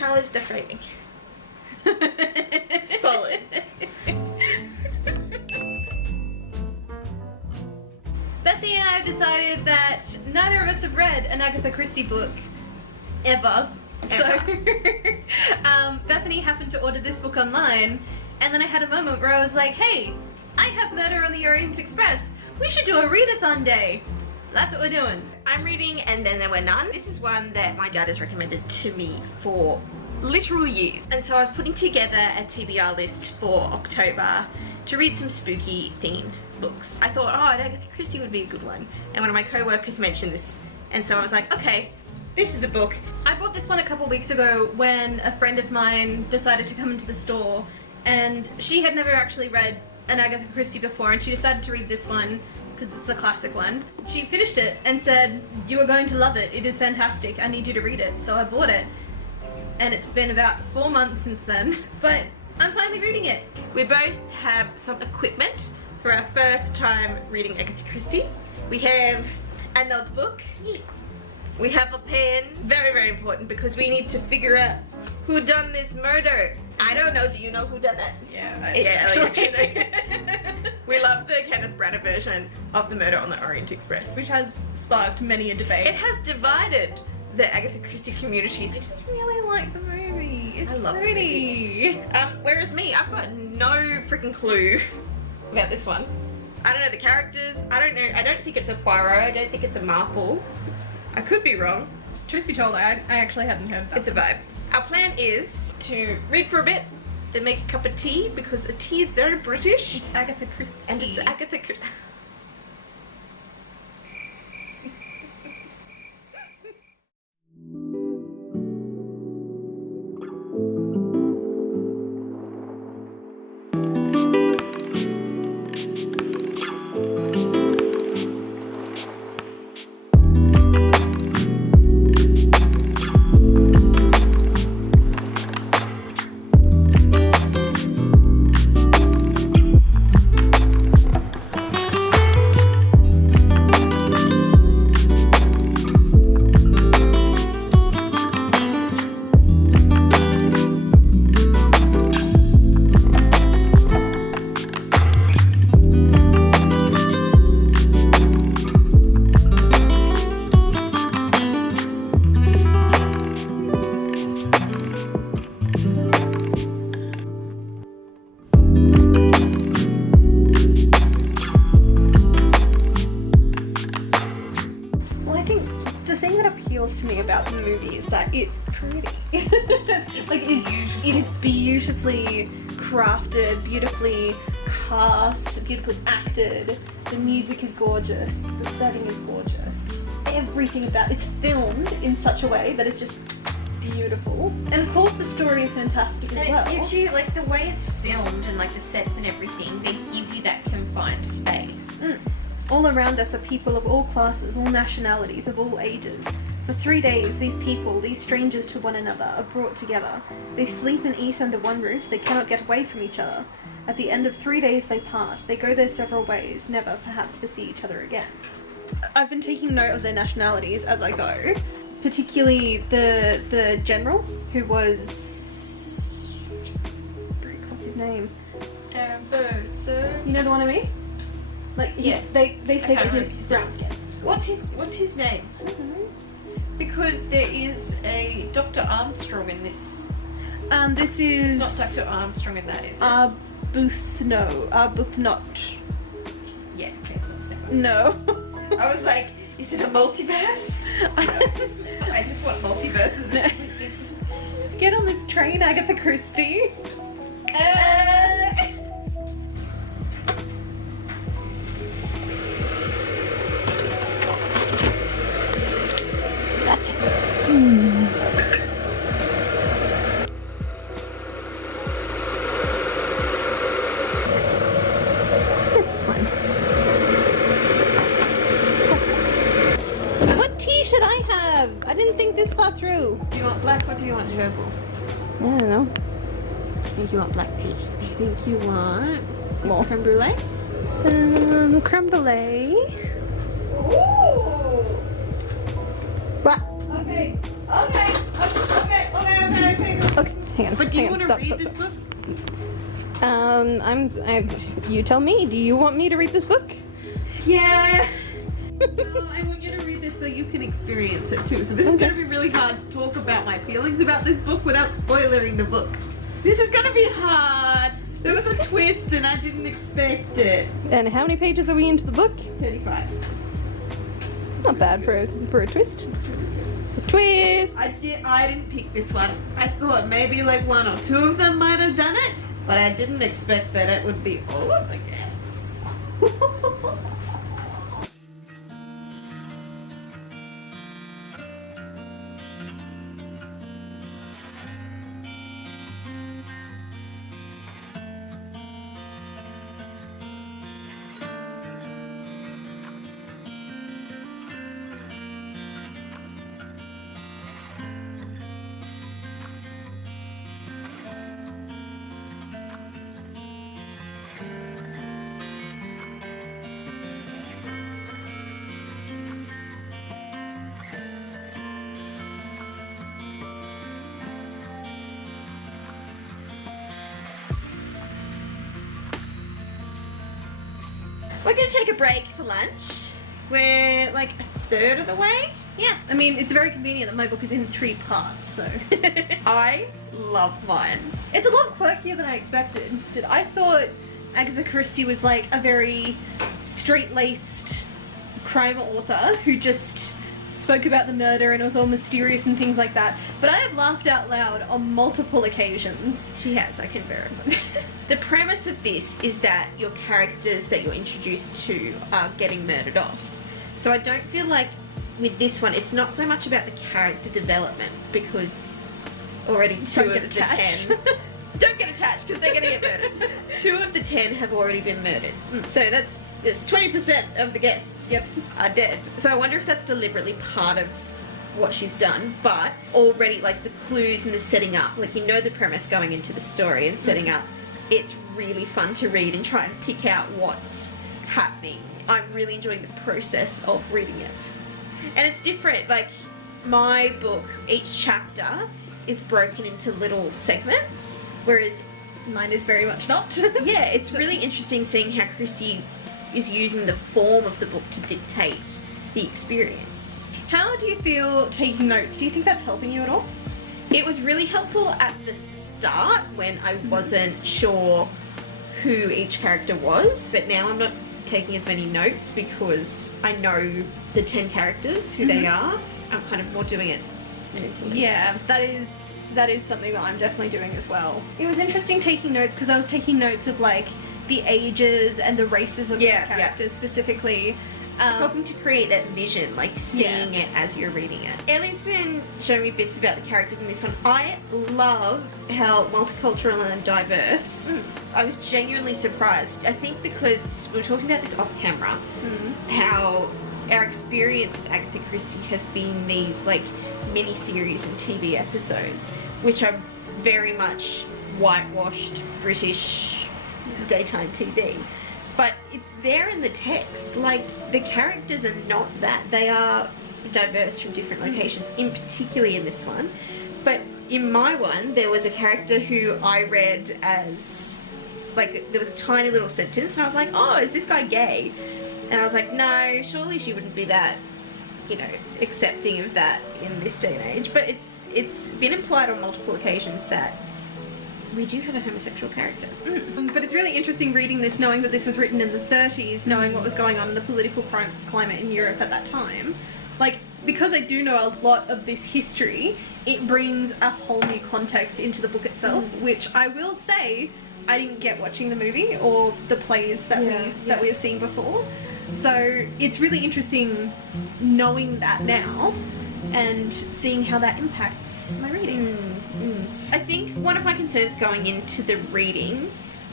How is the framing? Solid. Bethany and I have decided that neither of us have read an Agatha Christie book ever. So Bethany happened to order this book online, and then I had a moment where I was like, hey, I have Murder on the Orient Express. We should do a readathon day. So that's what we're doing. I'm reading And Then There Were None. This is one that my dad has recommended to me for literal years. And so I was putting together a TBR list for October to read some spooky themed books. I thought, oh, Agatha Christie would be a good one. And one of my co-workers mentioned this. And so I was like, okay, this is the book. I bought this one a couple weeks ago when a friend of mine decided to come into the store, and she had never actually read an Agatha Christie before, and she decided to read this one because it's the classic one. She finished it and said, you are going to love it. It is fantastic. I need you to read it. So I bought it. And it's been about 4 months since then. But I'm finally reading it. We both have some equipment for our first time reading Agatha Christie. We have a notebook. We have a pen. Very, very important because we need to figure out who done this murder. I don't know. Do you know who done it? Yeah. We love the Kenneth Branagh version of the Murder on the Orient Express, Which has sparked many a debate. it has divided the Agatha Christie communities. I just really like the movie. It's I love the pretty. Whereas me, I've got no freaking clue about this one. I don't know the characters. I don't know. I don't think it's a Poirot. I don't think it's a Marple. I could be wrong. Truth be told, I actually hadn't heard that. It's a vibe. Our plan is to read for a bit, then make a cup of tea because a tea is very British. It's Agatha Christie. And it's Agatha Christie. To me about the movie is that it's pretty. Like it is beautifully crafted, beautifully cast, beautifully acted. The music is gorgeous, the setting is gorgeous. Everything about it's filmed in such a way that it's just beautiful. And of course the story is fantastic as well. It gives you, like, the way it's filmed and like the sets and everything, they give you that confined space. All around us are people of all classes, all nationalities, of all ages. For 3 days, these people, these strangers to one another, are brought together. They sleep and eat under one roof, they cannot get away from each other. At the end of 3 days they part, they go their several ways, never perhaps to see each other again. I've been taking note of their nationalities as I go, particularly the general, who was... what's his name? You know the one I mean? Like, yeah. They say that he's brown skin. What's his name? I don't know. Because there is a Dr. Armstrong in this. This is... It's not Dr. Armstrong in that, is it? Arbuthnot. Yeah, it's not separate. No. I was like, is it a multiverse? No. I just want multiverses. No. Get on this train, Agatha Christie. This one. What tea should I have? I didn't think this far through. Do you want black or do you want herbal? I don't know. I think you want black tea. I think you want More creme brulee? Creme brulee. Ooh! What? Okay. hang on. But do you hang on, want to stop, read stop, this stop. book? You tell me. Do you want me to read this book? Yeah. No, I want you to read this so you can experience it too. So this is going to be really hard to talk about my feelings about this book without spoiling the book. This is going to be hard. There was a twist and I didn't expect it. And how many pages are we into the book? 35. Not bad for a twist. A twist! I didn't pick this one. I thought maybe like one or two of them might have done it, but I didn't expect that it would be all of the guests. We're gonna take a break for lunch. We're like a third of the way. Yeah, I mean, it's very convenient that my book is in 3 parts, so. I love mine. It's a lot quirkier than I expected. I thought Agatha Christie was like a very straight-laced crime author who just spoke about the murder and it was all mysterious and things like that. But I have laughed out loud on multiple occasions. She has, I can verify. The premise of this is that your characters that you're introduced to are getting murdered off. So I don't feel like with this one, it's not so much about the character development because already 2 of the 10 don't get attached because they're gonna get murdered. 2 of the 10 have already been murdered. So that's 20% of the guests are dead. So I wonder if that's deliberately part of what she's done, but already like the clues and the setting up, like you know the premise going into the story and setting up, it's really fun to read and try and pick out what's happening. I'm really enjoying the process of reading it. And it's different, like my book, each chapter is broken into little segments, whereas Mine is very much not. yeah, it's really interesting seeing how Christie is using the form of the book to dictate the experience. How do you feel taking notes? Do you think that's helping you at all? It was really helpful at the start when I wasn't sure who each character was, but now I'm not taking as many notes because I know the 10 characters, who they are. I'm kind of more doing it mentally. Yeah, that is something that I'm definitely doing as well. It was interesting taking notes because I was taking notes of like the ages and the races of these characters specifically. Helping to create that vision, like seeing it as you're reading it. Ellie's been showing me bits about the characters in this one. I love how multicultural and diverse. I was genuinely surprised. I think because we were talking about this off camera, how our experience of Agatha Christie has been these like mini-series and TV episodes, which are very much whitewashed British daytime TV. But it's there in the text. Like, the characters are not that. They are diverse from different locations, in particularly in this one. But in my one, there was a character who I read as, like, there was a tiny little sentence, and I was like, oh, is this guy gay? And I was like, no, surely she wouldn't be that, you know, accepting of that in this day and age. But it's been implied on multiple occasions that we do have a homosexual character. But it's really interesting reading this, knowing that this was written in the 30s, knowing what was going on in the political climate in Europe at that time. Like, because I do know a lot of this history, it brings a whole new context into the book itself, which I will say I didn't get watching the movie or the plays that we have seen before. So it's really interesting knowing that now and seeing how that impacts my reading. I think one of my concerns going into the reading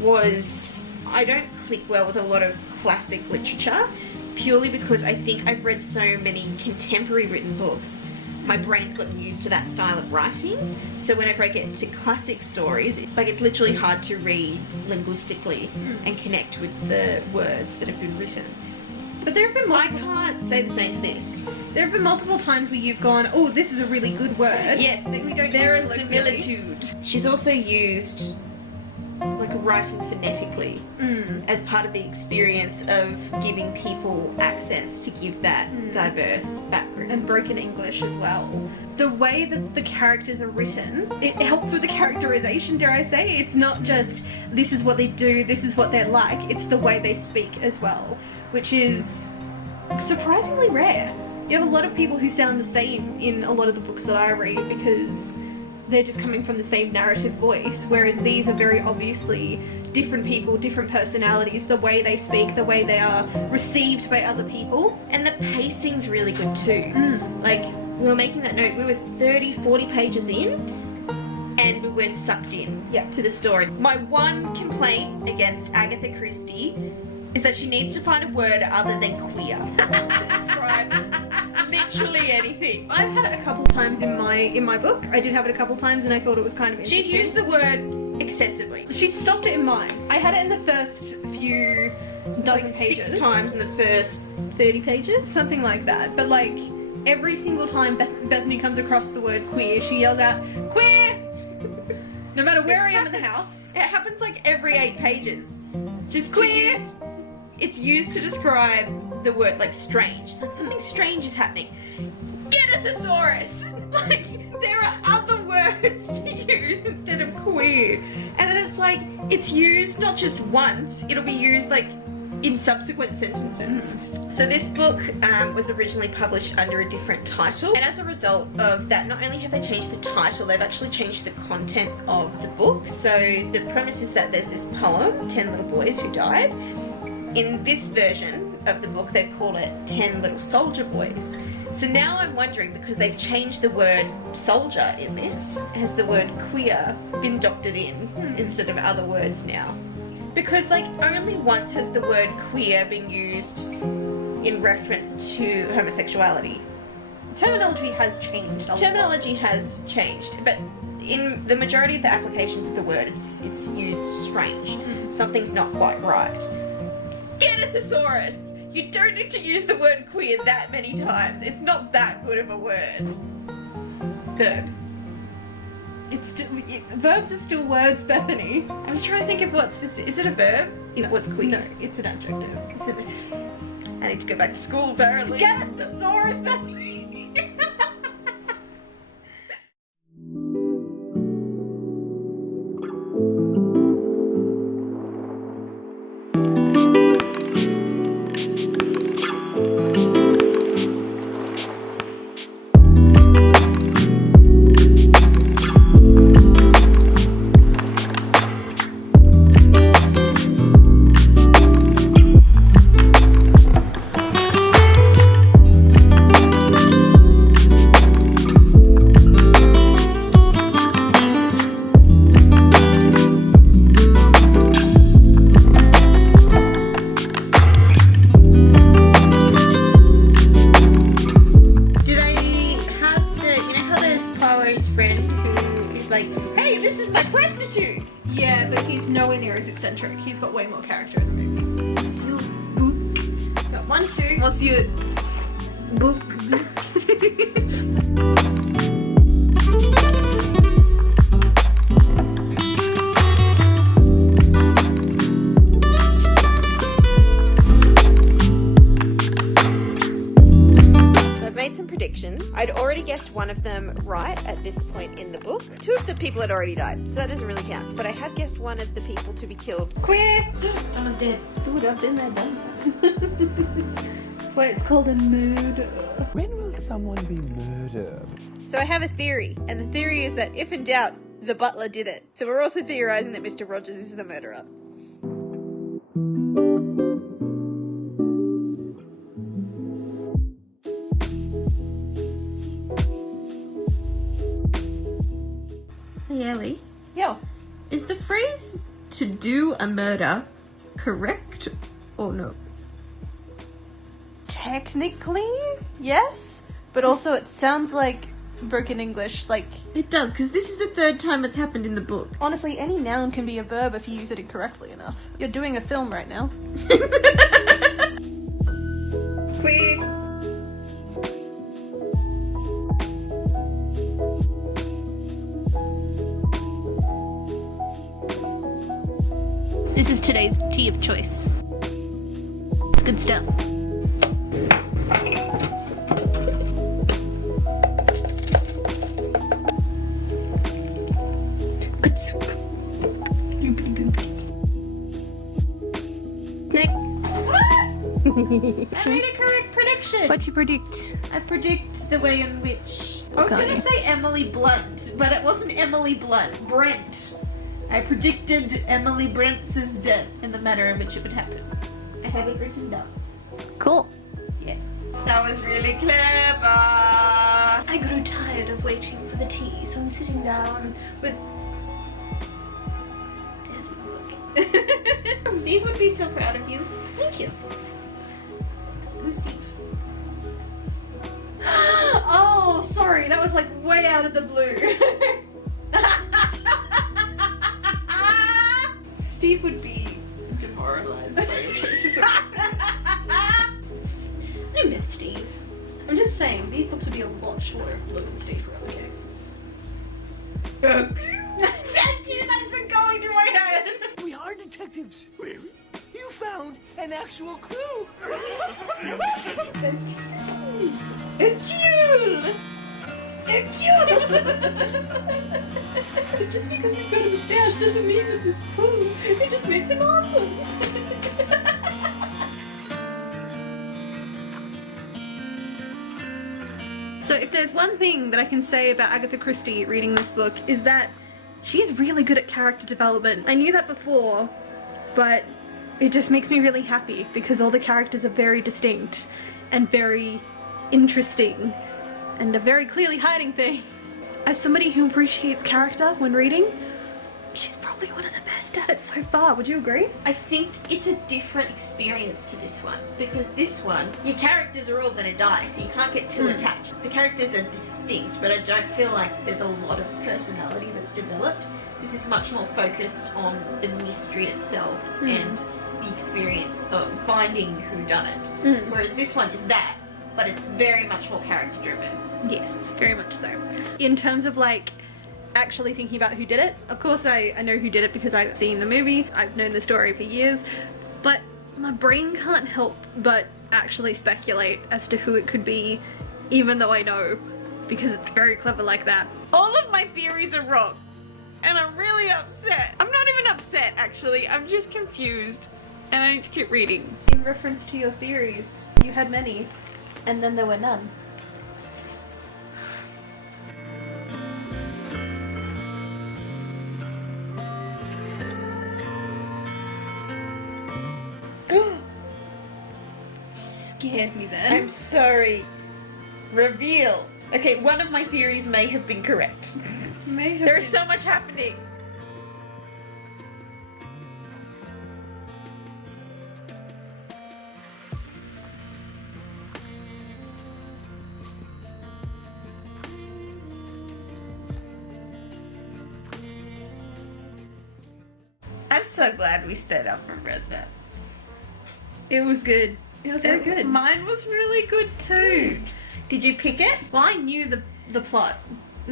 was I don't click well with a lot of classic literature, purely because I think I've read so many contemporary written books. My brain's gotten used to that style of writing, so whenever I get into classic stories, it's literally hard to read linguistically and connect with the words that have been written. But there have been I multiple, can't say the same for this. there have been multiple times where you've gone, oh, this is a really good word. Yes, that we don't there use is colloquially. similitude. She's also used like writing phonetically as part of the experience of giving people accents to give that diverse background. And broken English as well. The way that the characters are written, it helps with the characterization, dare I say. It's not just this is what they do, this is what they're like, it's the way they speak as well, which is surprisingly rare. You have a lot of people who sound the same in a lot of the books that I read because they're just coming from the same narrative voice, whereas these are very obviously different people, different personalities, the way they speak, the way they are received by other people. And the pacing's really good too. Like, we were making that note, we were 30, 40 pages in, and we were sucked in to the story. My one complaint against Agatha Christie is that she needs to find a word other than queer to describe literally anything. I've had it a couple times in my book. I did have it a couple times and I thought it was kind of interesting. She's used the word excessively. She stopped it in mine. I had it in the first few dozen Like pages. 6 times in the first 30 pages. Something like that. But like, every single time Bethany comes across the word queer, she yells out, queer! No matter where I am in the house. It happens like every 8 pages. Just Queer! It's used to describe the word, like, strange. It's like something strange is happening. Get a thesaurus! Like, there are other words to use instead of queer. And then it's like, it's used not just once, it'll be used, like, in subsequent sentences. So this book was originally published under a different title, and as a result of that, not only have they changed the title, they've actually changed the content of the book. So the premise is that there's this poem, 10 Little Boys Who Died. In this version of the book, they've called it 10 Little Soldier Boys. So now I'm wondering, because they've changed the word soldier in this, has the word queer been doctored in instead of other words now? Because, like, only once has the word queer been used in reference to homosexuality. Terminology has changed. Terminology has changed, but in the majority of the applications of the word, it's used strange. Something's not quite right. Get a thesaurus! You don't need to use the word queer that many times. It's not that good of a word. Verb. Verbs are still words, Bethany. I was trying to think of what specific. Is it a verb? It was queer. No, it's an adjective. I need to go back to school, apparently. Get a thesaurus, Bethany! Yeah, but he's nowhere near as eccentric. He's got way more character in the movie. Got 1, 2. Monsieur Book. Predictions. I'd already guessed one of them right at this point in the book. 2 of the people had already died, so that doesn't really count. But I have guessed one of the people to be killed. Queer! Someone's dead. Dude, I've been there, done that. That's why it's called a murder. When will someone be murdered? So I have a theory, and the theory is that if in doubt, the butler did it. So we're also theorizing that Mr. Rogers is the murderer. Hey Ellie. Yo. Is the phrase to do a murder correct or no? Technically, yes, but also it sounds like broken English. Like, It does, because this is the 3rd time it's happened in the book. honestly, any noun can be a verb if you use it incorrectly enough. You're doing a film right now. Quick. This is today's tea of choice. It's good stuff. Good soup. Nick. I made a correct prediction. What'd you predict? I predict the way in which... I was going to say Emily Blunt, but it wasn't Emily Blunt. Brent. I predicted Emily Brent's death in the manner in which it would happen. I have it written down. Cool. Yeah. That was really clever. I grew tired of waiting for the tea, so I'm sitting down with... There's my book. Steve would be so proud of you. Thank you. Who's Steve? Oh, sorry, that was like way out of the blue. Steve would be demoralized by your choices. I miss Steve. I'm just saying, these books would be a lot shorter if Luke and Steve were okay. Thank you, that's been going through my head. We are detectives. Really? You found an actual clue. Cute. Just because he's got a mustache doesn't mean that it's cool. It just makes him awesome. So if there's one thing that I can say about Agatha Christie reading this book is that she's really good at character development. I knew that before, but it just makes me really happy because all the characters are very distinct and very interesting and are very clearly hiding things. As somebody who appreciates character when reading, she's probably one of the best at it so far. Would you agree? I think it's a different experience to this one because this one, your characters are all going to die, so you can't get too attached. The characters are distinct, but I don't feel like there's a lot of personality that's developed. This is much more focused on the mystery itself and the experience of finding who done it. Whereas this one is that, but it's very much more character driven. Yes, very much so. In terms of like actually thinking about who did it, of course I know who did it because I've seen the movie, I've known the story for years, but my brain can't help but actually speculate as to who it could be, even though I know, because it's very clever like that. All of my theories are wrong, and I'm really upset. I'm not even upset, actually. I'm just confused, and I need to keep reading. In reference to your theories, you had many, and then there were none. Scared me then. I'm sorry. Reveal. Okay, one of my theories may have been correct. May have There's been. so much happening. I'm so glad we stayed up and read that. It was good. It was very good. Mine was really good too. Did you pick it? Well, I knew the plot.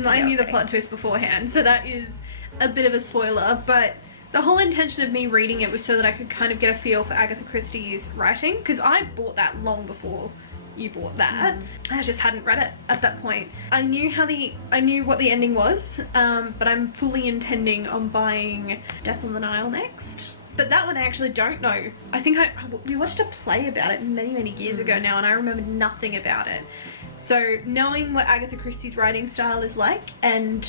I knew the plot twist beforehand, so that is a bit of a spoiler, but the whole intention of me reading it was so that I could kind of get a feel for Agatha Christie's writing, because I bought that long before you bought that. I just hadn't read it at that point. I knew what the ending was, but I'm fully intending on buying Death on the Nile next. But that one I actually don't know. I think we watched a play about it many years ago now, and I remember nothing about it. So knowing what Agatha Christie's writing style is like, and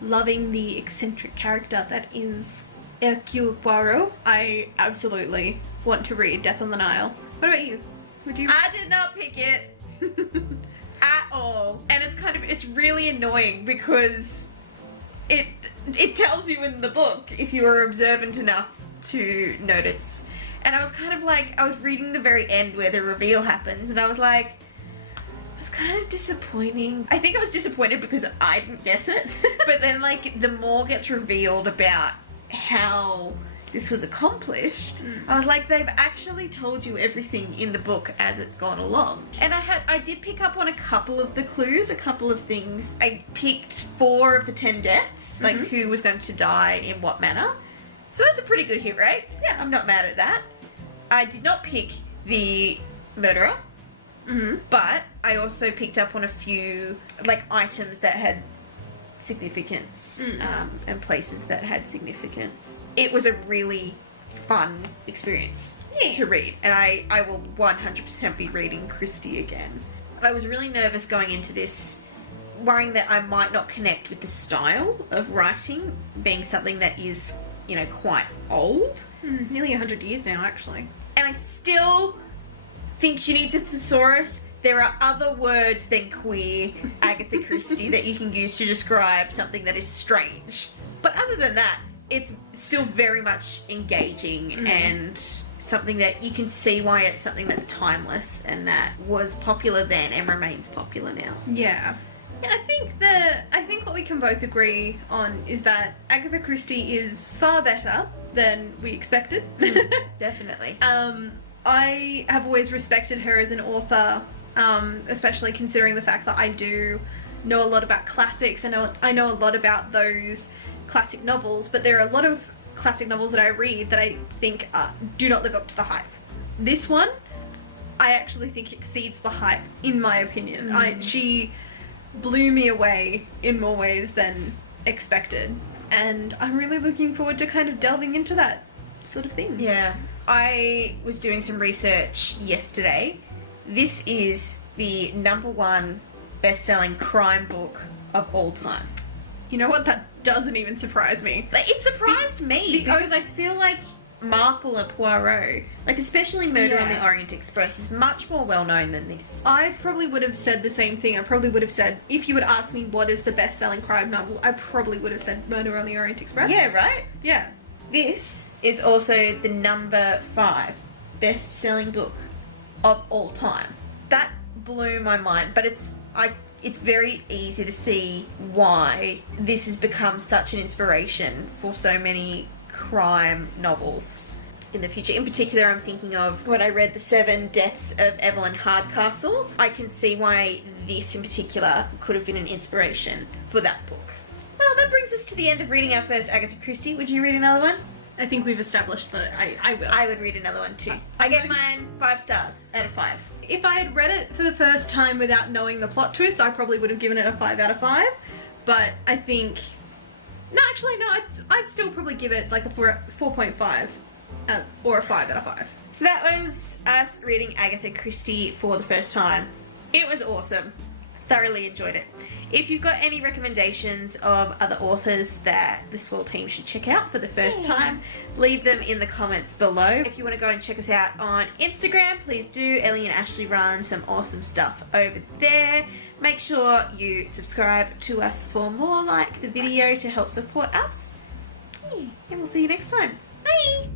loving the eccentric character that is Hercule Poirot, I absolutely want to read Death on the Nile. What about you? Would you? I did not pick it at all, and it's really annoying because it tells you in the book if you were observant enough to notice. And I was kind of like, I was reading the very end where the reveal happens, and I was like, it's kind of disappointing. I think I was disappointed because I didn't guess it, but then like the more gets revealed about how this was accomplished. I was like, they've actually told you everything in the book as it's gone along. And I did pick up on a couple of the clues, a couple of things. I picked 4 of the 10 deaths, like who was going to die in what manner. So that's a pretty good hit rate. Yeah, I'm not mad at that. I did not pick the murderer, but I also picked up on a few like items that had significance and places that had significance. It was a really fun experience to read, and I will 100% be reading Christie again. I was really nervous going into this, worrying that I might not connect with the style of writing, being something that is, you know, quite old. Nearly 100 years now, actually. And I still think she needs a thesaurus. There are other words than queer, Agatha Christie, that you can use to describe something that is strange. But other than that, it's still very much engaging and something that you can see why it's something that's timeless and that was popular then and remains popular now. Yeah. I think what we can both agree on is that Agatha Christie is far better than we expected. Definitely. I have always respected her as an author, especially considering the fact that I do know a lot about classics. I know a lot about those classic novels, but there are a lot of classic novels that I read that I think do not live up to the hype. This one, I actually think exceeds the hype, in my opinion. She blew me away in more ways than expected, and I'm really looking forward to kind of delving into that sort of thing. Yeah. I was doing some research yesterday. This is the #1 best-selling crime book of all time. You know what? That doesn't even surprise me. But it surprised me because I feel like Marple and Poirot, like especially Murder on the Orient Express, is much more well known than this. I probably would have said the same thing. I probably would have said, if you would ask me what is the best-selling crime novel, I probably would have said Murder on the Orient Express. Yeah, right? Yeah. This is also the #5 best-selling book of all time. That blew my mind, but it's very easy to see why this has become such an inspiration for so many crime novels in the future. In particular, I'm thinking of when I read The 7 Deaths of Evelyn Hardcastle. I can see why this in particular could have been an inspiration for that book. Well, that brings us to the end of reading our first Agatha Christie. Would you read another one? I think we've established that I will. I would read another one too. I gave mine 5 stars out of 5. If I had read it for the first time without knowing the plot twist, I probably would have given it a 5 out of 5. But I think... No, actually, no, I'd still probably give it like a 4.5 or a 5 out of 5. So that was us reading Agatha Christie for the first time. It was awesome. Thoroughly enjoyed it. If you've got any recommendations of other authors that the Swell team should check out for the first time, leave them in the comments below. If you want to go and check us out on Instagram, please do. Ellie and Ashley run some awesome stuff over there. Make sure you subscribe to us for more, like the video to help support us. And we'll see you next time. Bye!